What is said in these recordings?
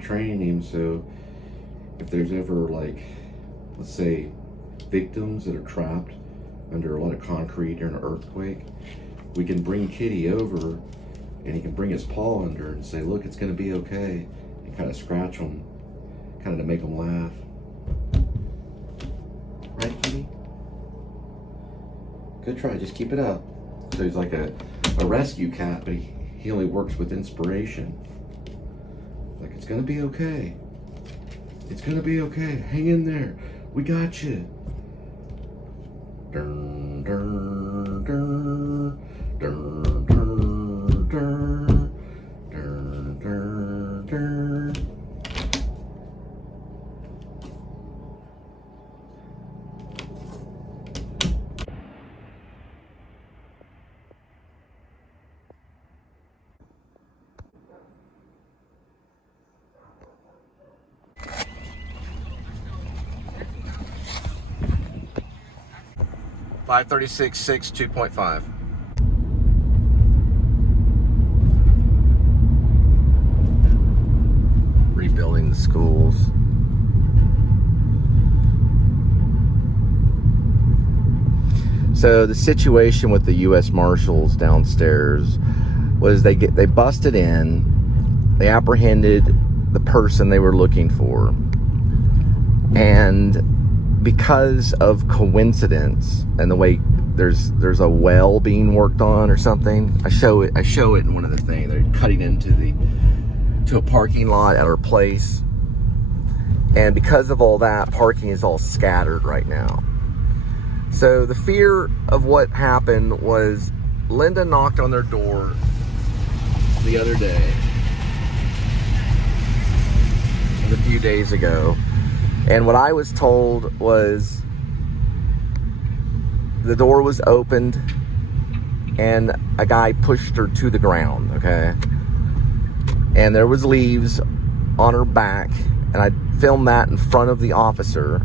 training him so if there's ever, like, let's say, victims that are trapped under a lot of concrete during an earthquake, we can bring Kitty over and he can bring his paw under and say, look, it's going to be okay, and kind of scratch them, kind of to make them laugh. Right, Kitty? Good try, just keep it up. So he's like a rescue cat, but he only works with inspiration. Like, it's gonna be okay. It's gonna be okay. Hang in there. We got you. Dun, dun, dun, dun, dun, dun, dun, dun, dun. 536.6 2.5. Rebuilding the schools. So the situation with the U.S. Marshals downstairs was they busted in, they apprehended the person they were looking for, and because of coincidence and the way there's a well being worked on or something, I show it in one of the things. They're cutting into a parking lot at our place, and because of all that, parking is all scattered right now. So the fear of what happened was Linda knocked on their door the other day, a few days ago, and what I was told was the door was opened and a guy pushed her to the ground, okay? And there was leaves on her back, and I filmed that in front of the officer.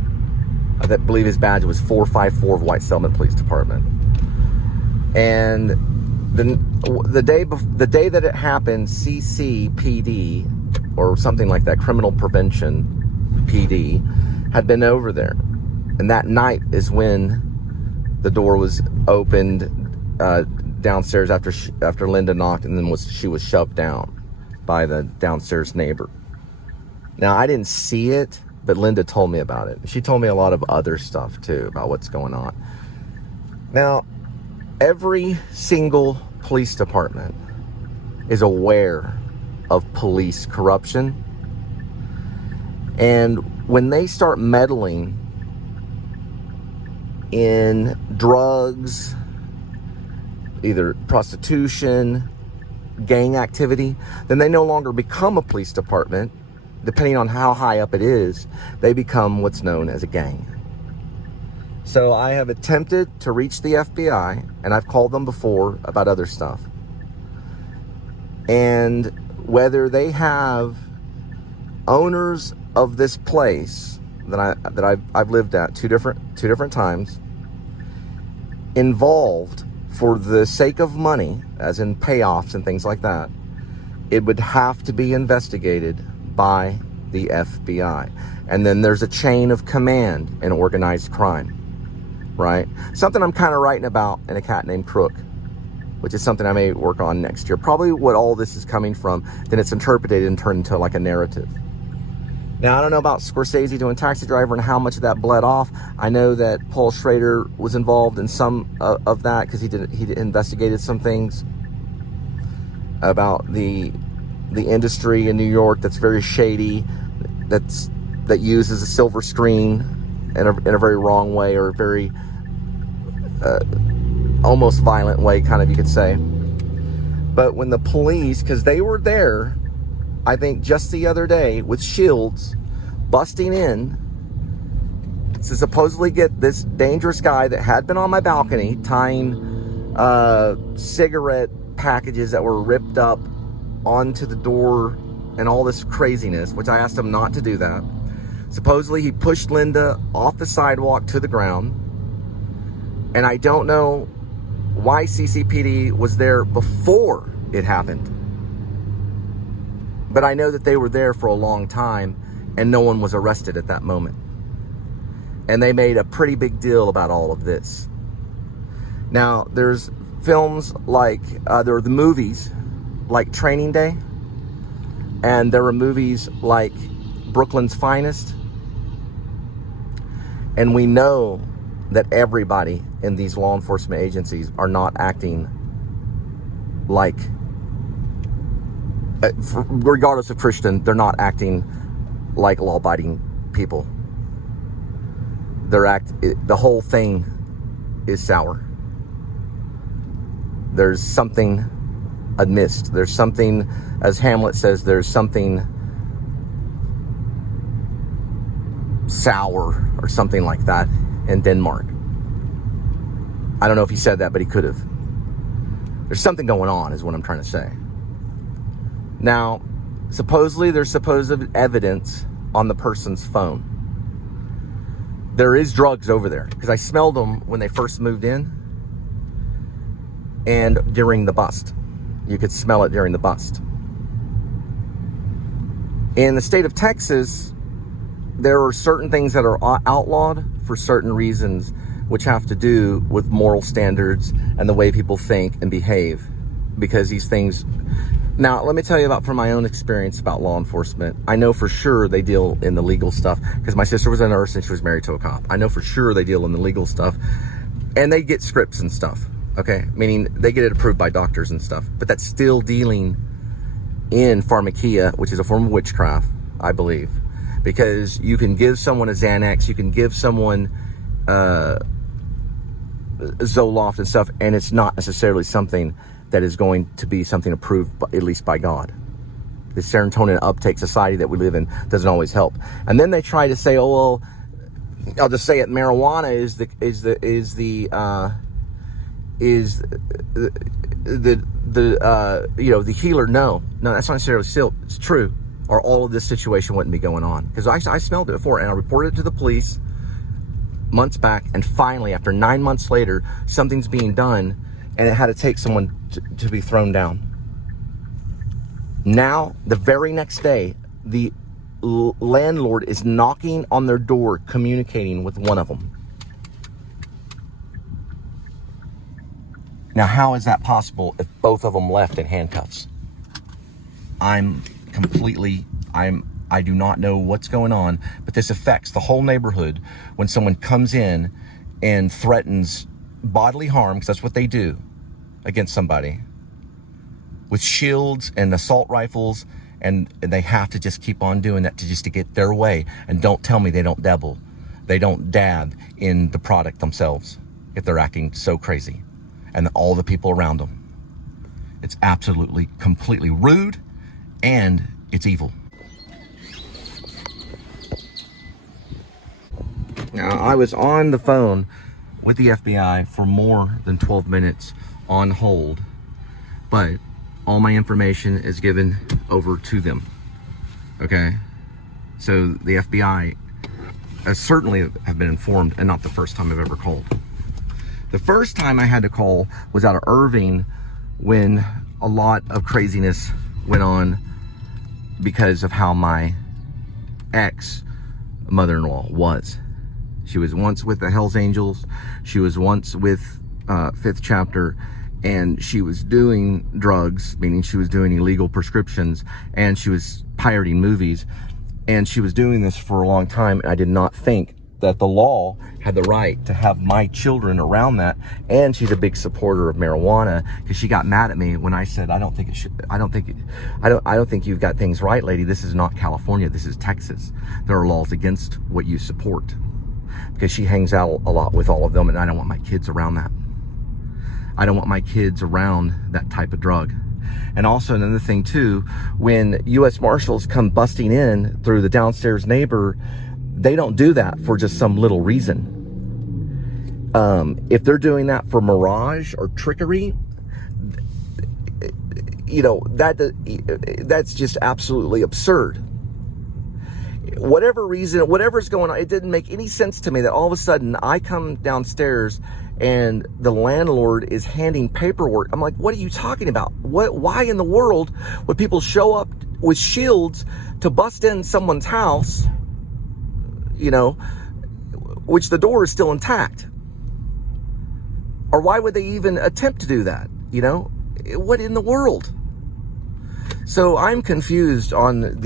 I believe his badge was 454 of White Settlement Police Department. And the day that it happened, CCPD, or something like that, Criminal Prevention PD, had been over there. And that night is when the door was opened downstairs after Linda knocked, and then she was shoved down by the downstairs neighbor. Now, I didn't see it, but Linda told me about it. She told me a lot of other stuff too about what's going on. Now, every single police department is aware of police corruption, and when they start meddling in drugs, either prostitution, gang activity, then they no longer become a police department. Depending on how high up it is, they become what's known as a gang. So I have attempted to reach the FBI, and I've called them before about other stuff. And whether they have owners of this place that I've lived at two different times involved for the sake of money, as in payoffs and things like that, it would have to be investigated by the FBI. And then there's a chain of command in organized crime, right? Something I'm kind of writing about in A Cat Named Crook, which is something I may work on next year. Probably what all this is coming from, then it's interpreted and turned into like a narrative. Now, I don't know about Scorsese doing Taxi Driver and how much of that bled off. I know that Paul Schrader was involved in some of that because he investigated some things about the industry in New York that's very shady, that uses a silver screen in a very wrong way, or a very almost violent way, kind of, you could say. But when the police, because they were there, I think just the other day with shields, busting in to supposedly get this dangerous guy that had been on my balcony tying cigarette packages that were ripped up onto the door and all this craziness, which I asked him not to do that. Supposedly he pushed Linda off the sidewalk to the ground, and I don't know why CCPD was there before it happened. But I know that they were there for a long time and no one was arrested at that moment. And they made a pretty big deal about all of this. Now, there's films like, there are the movies like Training Day, and there were movies like Brooklyn's Finest. And we know that everybody in these law enforcement agencies are not acting like, regardless of Christian, they're not acting like law-abiding people. The whole thing is sour. There's something amiss. There's something, as Hamlet says, there's something sour or something like that in Denmark. I don't know if he said that, but he could have. There's something going on, is what I'm trying to say. Now, supposedly there's supposed evidence on the person's phone. There is drugs over there, because I smelled them when they first moved in and during the bust. You could smell it during the bust. In the state of Texas, there are certain things that are outlawed for certain reasons, which have to do with moral standards and the way people think and behave. Because these things... Now, let me tell you from my own experience about law enforcement. I know for sure they deal in the legal stuff, because my sister was a nurse and she was married to a cop. I know for sure they deal in the legal stuff, and they get scripts and stuff, okay? Meaning they get it approved by doctors and stuff, but that's still dealing in pharmakia, which is a form of witchcraft, I believe. Because you can give someone a Xanax, you can give someone Zoloft and stuff, and it's not necessarily something that is going to be something approved, at least by God. The serotonin uptake society that we live in doesn't always help. And then they try to say, oh, well, I'll just say it, marijuana is the healer. No, that's not necessarily still, it's true. Or all of this situation wouldn't be going on. Because I smelled it before, and I reported it to the police months back, and finally, after 9 months later, something's being done, and it had to take someone to be thrown down. Now, the very next day, the landlord is knocking on their door, communicating with one of them. Now, how is that possible if both of them left in handcuffs? I do not know what's going on, but this affects the whole neighborhood when someone comes in and threatens bodily harm, because that's what they do against somebody, with shields and assault rifles, and they have to just keep on doing that to get their way. And don't tell me they don't dabble. They don't dab in the product themselves if they're acting so crazy, and all the people around them. It's absolutely, completely rude, and it's evil. Now, I was on the phone with the FBI for more than 12 minutes on hold, but all my information is given over to them, okay? So the FBI certainly have been informed, and not the first time I've ever called. The first time I had to call was out of Irving, when a lot of craziness went on because of how my ex-mother-in-law was. She was once with the Hells Angels. She was once with Fifth Chapter, and she was doing drugs, meaning she was doing illegal prescriptions, and she was pirating movies, and she was doing this for a long time. And I did not think that the law had the right to have my children around that. And she's a big supporter of marijuana, because she got mad at me when I said, I don't think you've got things right, lady. This is not California. This is Texas. There are laws against what you support. Because she hangs out a lot with all of them, and I don't want my kids around that. I don't want my kids around that type of drug. And also another thing too, when U.S. Marshals come busting in through the downstairs neighbor, they don't do that for just some little reason. If they're doing that for mirage or trickery, that's just absolutely absurd. Whatever reason, whatever's going on, it didn't make any sense to me that all of a sudden I come downstairs and the landlord is handing paperwork. I'm like, what are you talking about? Why in the world would people show up with shields to bust in someone's house, you know, which the door is still intact? Or why would they even attempt to do that? You know, what in the world? So I'm confused on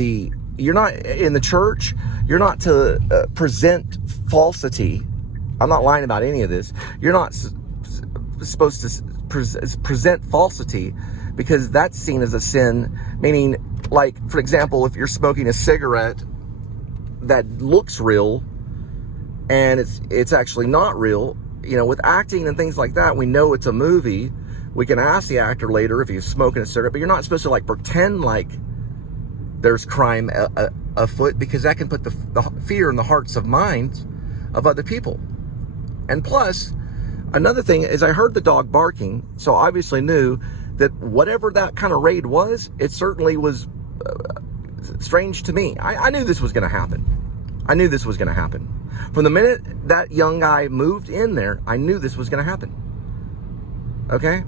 you're not in the church, you're not to present falsity. I'm not lying about any of this. You're not supposed to present falsity, because that's seen as a sin. Meaning, like, for example, if you're smoking a cigarette that looks real and it's actually not real, you know, with acting and things like that, we know it's a movie. We can ask the actor later if he's smoking a cigarette, but you're not supposed to like pretend like there's crime afoot, because that can put the fear in the hearts of minds of other people. And plus, another thing is, I heard the dog barking, so I obviously knew that whatever that kind of raid was, it certainly was strange to me. I knew this was going to happen. I knew this was going to happen. From the minute that young guy moved in there, I knew this was going to happen. Okay?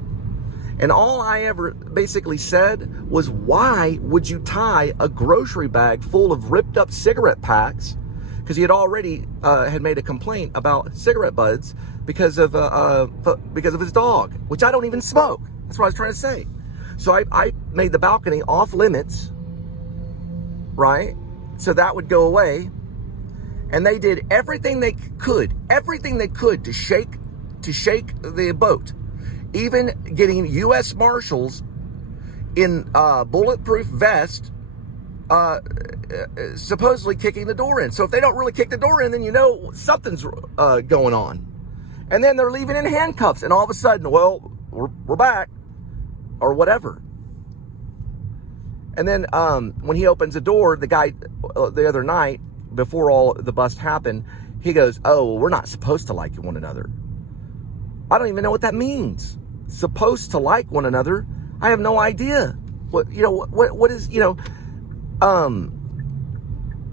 And all I ever basically said was, why would you tie a grocery bag full of ripped up cigarette packs? Because he had already had made a complaint about cigarette butts because of his dog, which I don't even smoke. That's what I was trying to say. So I made the balcony off limits, right? So that would go away. And they did everything they could to shake the boat. Even getting U.S. Marshals in bulletproof vest, supposedly kicking the door in. So if they don't really kick the door in, then you know something's going on. And then they're leaving in handcuffs, and all of a sudden, well, we're back, or whatever. And then when he opens the door, the guy the other night, before all the bust happened, he goes, "Oh, we're not supposed to like one another." I don't even know what that means. Supposed to like one another? I have no idea. What is,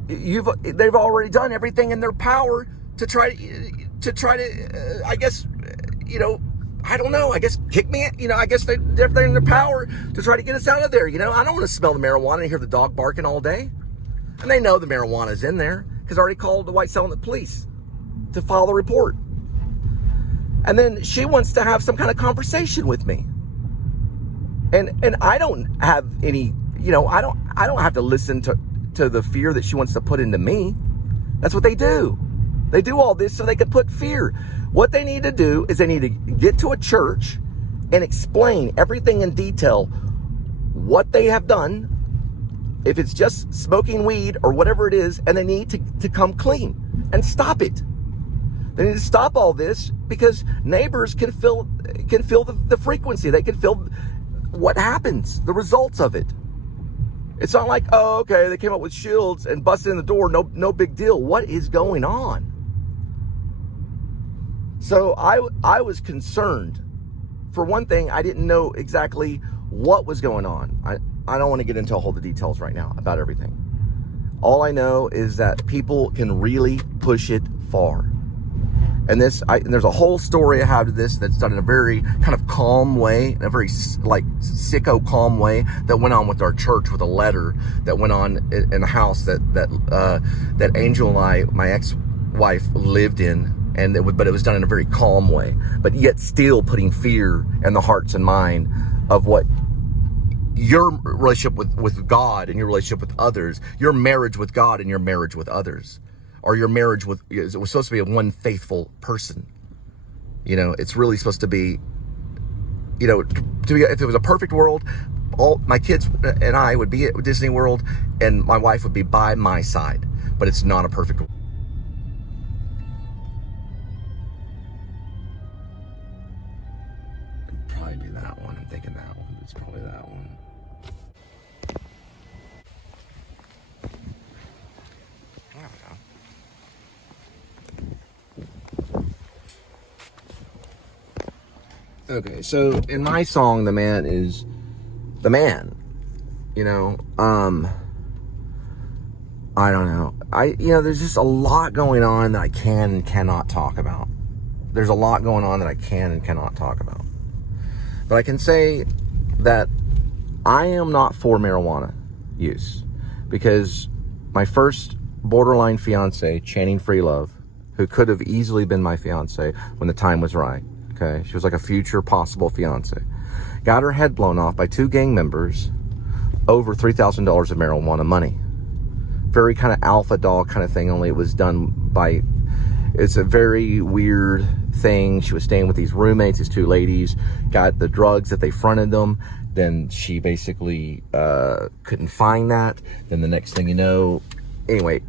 they've already done everything in their power to try to I guess, I don't know, I guess kick me, I guess they're in their power to try to get us out of there. I don't want to smell the marijuana and hear the dog barking all day. And they know the marijuana is in there, because I already called the white settlement police to file the report. And then she wants to have some kind of conversation with me. And I don't have any, I don't have to listen to the fear that she wants to put into me. That's what they do. They do all this so they could put fear. What they need to do is they need to get to a church and explain everything in detail, what they have done, if it's just smoking weed or whatever it is, and they need to come clean and stop it. They need to stop all this, because neighbors can feel the frequency. They can feel what happens, the results of it. It's not like, oh, okay, they came up with shields and busted in the door, no big deal. What is going on? So I was concerned. For one thing, I didn't know exactly what was going on. I don't want to get into all the details right now about everything. All I know is that people can really push it far. And there's a whole story I have to this that's done in a very kind of calm way, in a very like sicko calm way, that went on with our church, with a letter that went on in a house that Angel and I, my ex-wife, lived in. But it was done in a very calm way, but yet still putting fear in the hearts and mind of what your relationship with God and your relationship with others, your marriage with God and your marriage with others, or your marriage it was supposed to be a one faithful person. It's really supposed to be, if it was a perfect world, all my kids and I would be at Disney World and my wife would be by my side, but it's not a perfect world. Okay, so in my song, the man is the man. I don't know. There's just a lot going on that I can and cannot talk about. There's a lot going on that I can and cannot talk about. But I can say that I am not for marijuana. use. Because my first borderline fiance, Channing Freelove, who could have easily been my fiance when the time was right, okay? She was like a future possible fiance. Got her head blown off by 2 gang members over $3,000 of marijuana money. Very kind of alpha dog kind of thing, only it was done by, it's a very weird thing. She was staying with these roommates, these 2 ladies, got the drugs that they fronted them. Then she basically couldn't find that. Then the next thing you know, anyway,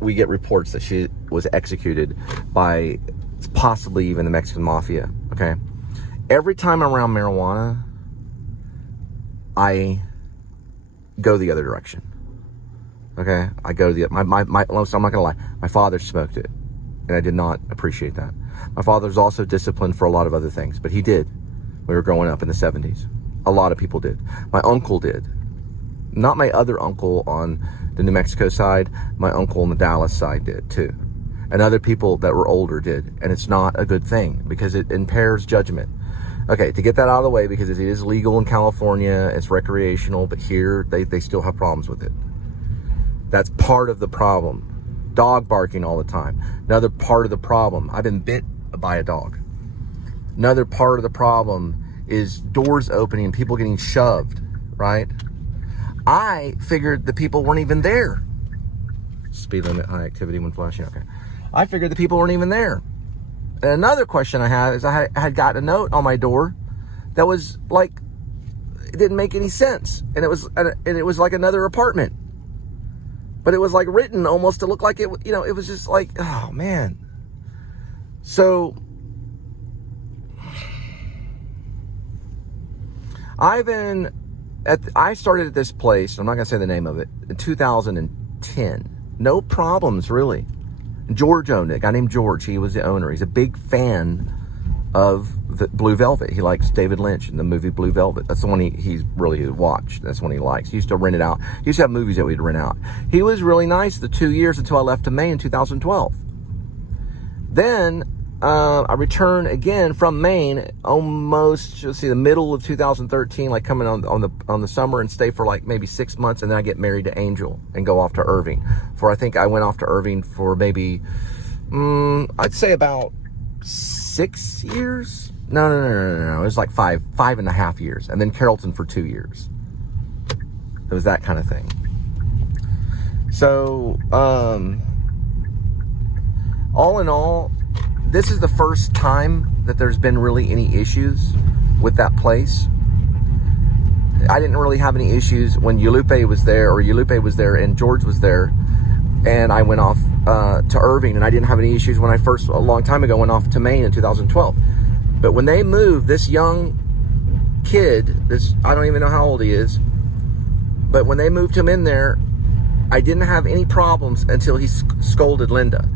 we get reports that she was executed by possibly even the Mexican mafia, okay? Every time I'm around marijuana, I go the other direction, okay? I go the, I'm not gonna lie, my father smoked it, and I did not appreciate that. My father's also disciplined for a lot of other things, but he did. We were growing up in the 70s. A lot of people did. My uncle did. Not my other uncle on the New Mexico side, my uncle on the Dallas side did too. And other people that were older did. And it's not a good thing because it impairs judgment. Okay, to get that out of the way, because it is legal in California, it's recreational, but here they still have problems with it. That's part of the problem. Dog barking all the time. Another part of the problem. I've been bit by a dog. Another part of the problem is doors opening and people getting shoved, right? I figured the people weren't even there. Speed limit, high activity when flashing, okay. I figured the people weren't even there. And another question I had is I had gotten a note on my door that was like, it didn't make any sense. And it was like another apartment. But it was like written almost to look like it, you know, it was just like, oh man. So I started at this place, I'm not gonna say the name of it, in 2010. No problems really. George owned it, a guy named George, he was the owner. He's a big fan of the Blue Velvet. He likes David Lynch in the movie Blue Velvet. That's the one he's really watched. That's one he likes. He used to rent it out. He used to have movies that we'd rent out. He was really nice the 2 years until I left to Maine in 2012. Then I returned again from Maine almost, let's see, the middle of 2013, like coming on the summer, and stay for like maybe 6 months, and then I get married to Angel and go off to Irving. I think I went off to Irving for maybe, I'd say about 6 years. No. It was like five and a half years, and then Carrollton for 2 years. It was that kind of thing. So, all in all, this is the first time that there's been really any issues with that place. I didn't really have any issues when Yulupe was there and George was there, and I went off to Irving, and I didn't have any issues when I first, a long time ago, went off to Maine in 2012. But when they moved, this young kid, I don't even know how old he is, but when they moved him in there, I didn't have any problems until he scolded Linda.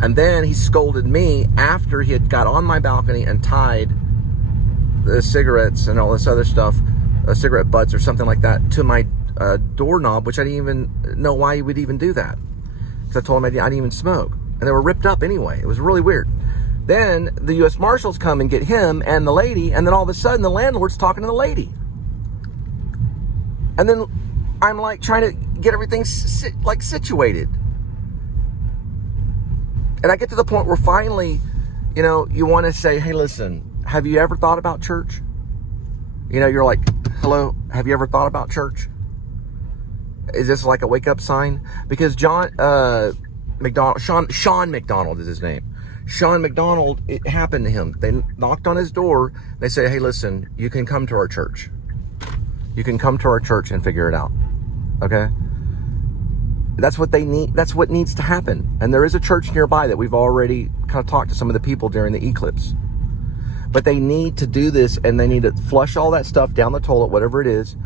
And then he scolded me after he had got on my balcony and tied the cigarettes and all this other stuff, cigarette butts or something like that, to my doorknob, which I didn't even know why he would even do that. Because I told him I didn't even smoke. And they were ripped up anyway. It was really weird. Then the U.S. Marshals come and get him and the lady, and then all of a sudden the landlord's talking to the lady. And then I'm like trying to get everything situated. And I get to the point where finally, you know, you want to say, hey, listen, have you ever thought about church? You know, you're like, hello, have you ever thought about church? Is this like a wake-up sign? Because Sean McDonald is his name. Sean McDonald, it happened to him. They knocked on his door. They say, hey, listen, you can come to our church. You can come to our church and figure it out. Okay? That's what they need. That's what needs to happen. And there is a church nearby that we've already kind of talked to some of the people during the eclipse. But they need to do this, and they need to flush all that stuff down the toilet, whatever it is.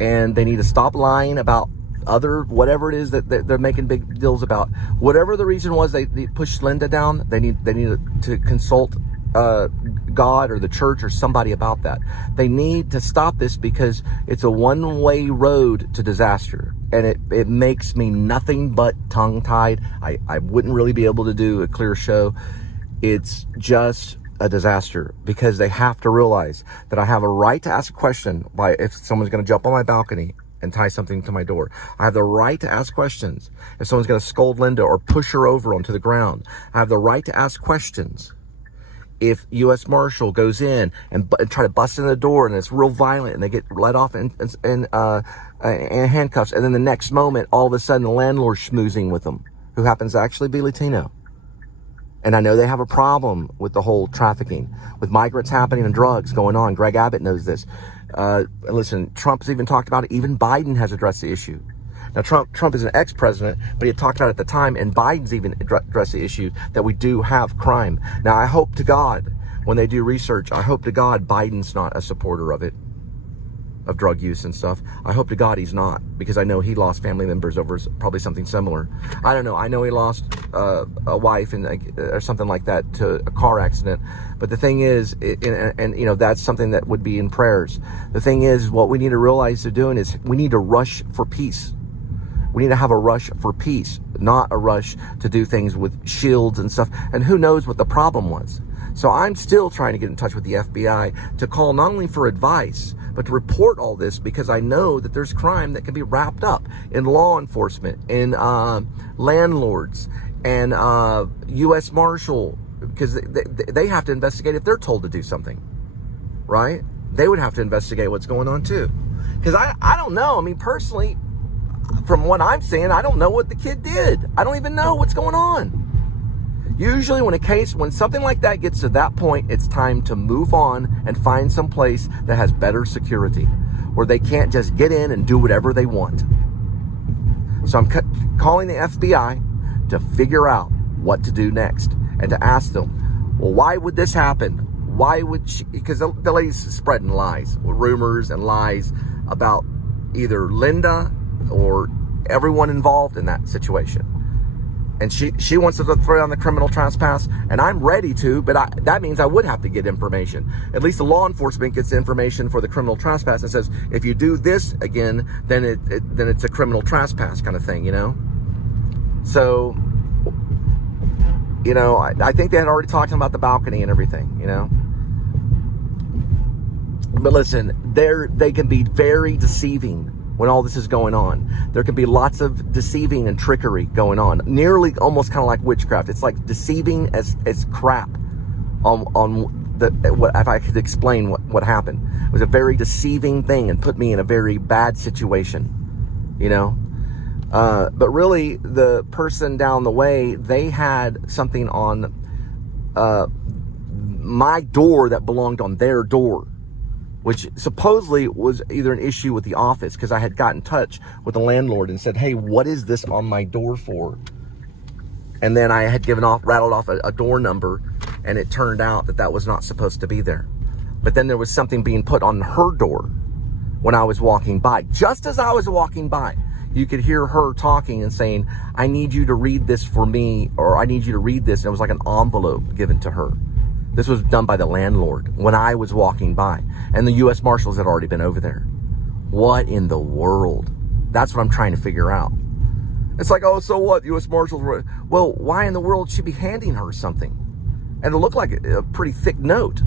And they need to stop lying about whatever it is that they're making big deals about. Whatever the reason was they pushed Linda down, they need to consult God or the church or somebody about that. They need to stop this because it's a one-way road to disaster. And it makes me nothing but tongue-tied. I wouldn't really be able to do a clear show. It's just a disaster because they have to realize that I have a right to ask a question if someone's going to jump on my balcony and tie something to my door. I have the right to ask questions. If someone's going to scold Linda or push her over onto the ground, I have the right to ask questions. If U.S. Marshal goes in and try to bust in the door and it's real violent and they get let off in handcuffs, and then the next moment, all of a sudden, the landlord's schmoozing with them, who happens to actually be Latino. And I know they have a problem with the whole trafficking, with migrants happening and drugs going on. Greg Abbott knows this. Listen, Trump's even talked about it. Even Biden has addressed the issue. Now, Trump is an ex-president, but he had talked about it at the time, and Biden's even addressed the issue that we do have crime. Now, I hope to God, when they do research, I hope to God Biden's not a supporter of it, of drug use and stuff. I hope to God he's not, because I know he lost family members over probably something similar. I don't know. I know he lost a wife or something like that to a car accident. But the thing is, and you know, that's something that would be in prayers. The thing is, what we need to realize they're doing is we need to rush for peace. We need to have a rush for peace, not a rush to do things with shields and stuff. And who knows what the problem was. So I'm still trying to get in touch with the FBI to call not only for advice, but to report all this, because I know that there's crime that can be wrapped up in law enforcement, in landlords, and U.S. Marshal, because they have to investigate if they're told to do something, right? They would have to investigate what's going on too. Because I don't know. I mean, personally, from what I'm seeing, I don't know what the kid did. I don't even know what's going on. Usually when something like that gets to that point, it's time to move on and find some place that has better security, where they can't just get in and do whatever they want. So I'm calling the FBI to figure out what to do next, and to ask them, well, why would this happen? Why would she? Because the lady's spreading lies, rumors and lies about either Linda or everyone involved in that situation. And she wants to throw down the criminal trespass, and I'm ready to, but that means I would have to get information. At least the law enforcement gets information for the criminal trespass and says, if you do this again, then it's a criminal trespass kind of thing, you know? So, you know, I think they had already talked about the balcony and everything, you know? But listen, they can be very deceiving when all this is going on. There can be lots of deceiving and trickery going on, nearly almost kind of like witchcraft. It's like deceiving as crap if I could explain what happened. It was a very deceiving thing and put me in a very bad situation, you know? But really, the person down the way, they had something on my door that belonged on their door, which supposedly was either an issue with the office, because I had got in touch with the landlord and said, hey, what is this on my door for? And then I had rattled off a door number, and it turned out that was not supposed to be there. But then there was something being put on her door when I was walking by. Just as I was walking by, you could hear her talking and saying, I need you to read this for me, or I need you to read this. And it was like an envelope given to her. This was done by the landlord when I was walking by, and the U.S. Marshals had already been over there. What in the world? That's what I'm trying to figure out. It's like, oh, so what? U.S. Marshals were... Well, why in the world should be handing her something? And it looked like a pretty thick note.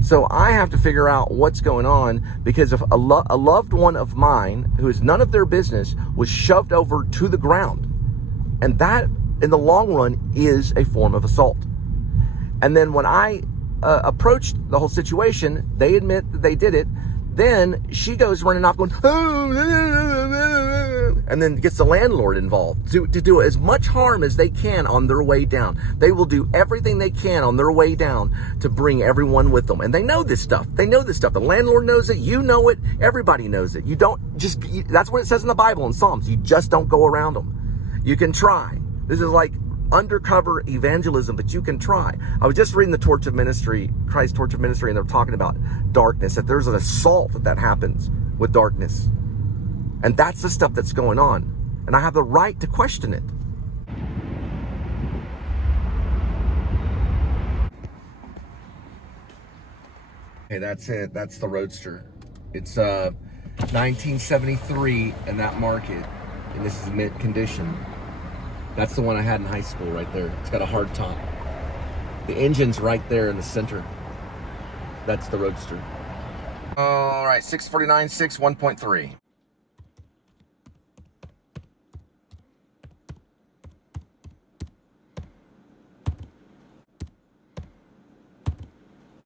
So I have to figure out what's going on, because if a loved one of mine, who is none of their business, was shoved over to the ground. And that, in the long run, is a form of assault. And then when I approached the whole situation, they admit that they did it. Then she goes running off going, and then gets the landlord involved to do as much harm as they can on their way down. They will do everything they can on their way down to bring everyone with them. And they know this stuff. They know this stuff. The landlord knows it. You know it. Everybody knows it. You don't just, that's what it says in the Bible in Psalms. You just don't go around them. You can try. This is like undercover evangelism, but you can try. I was just reading the Torch of Ministry, Christ's Torch of Ministry, and they're talking about darkness, that there's an assault that happens with darkness. And that's the stuff that's going on. And I have the right to question it. Okay, that's it. That's the Roadster. It's 1973 in that market, and this is mint condition. That's the one I had in high school right there. It's got a hard top. The engine's right there in the center. That's the Roadster. All right, 649.6, 1.3.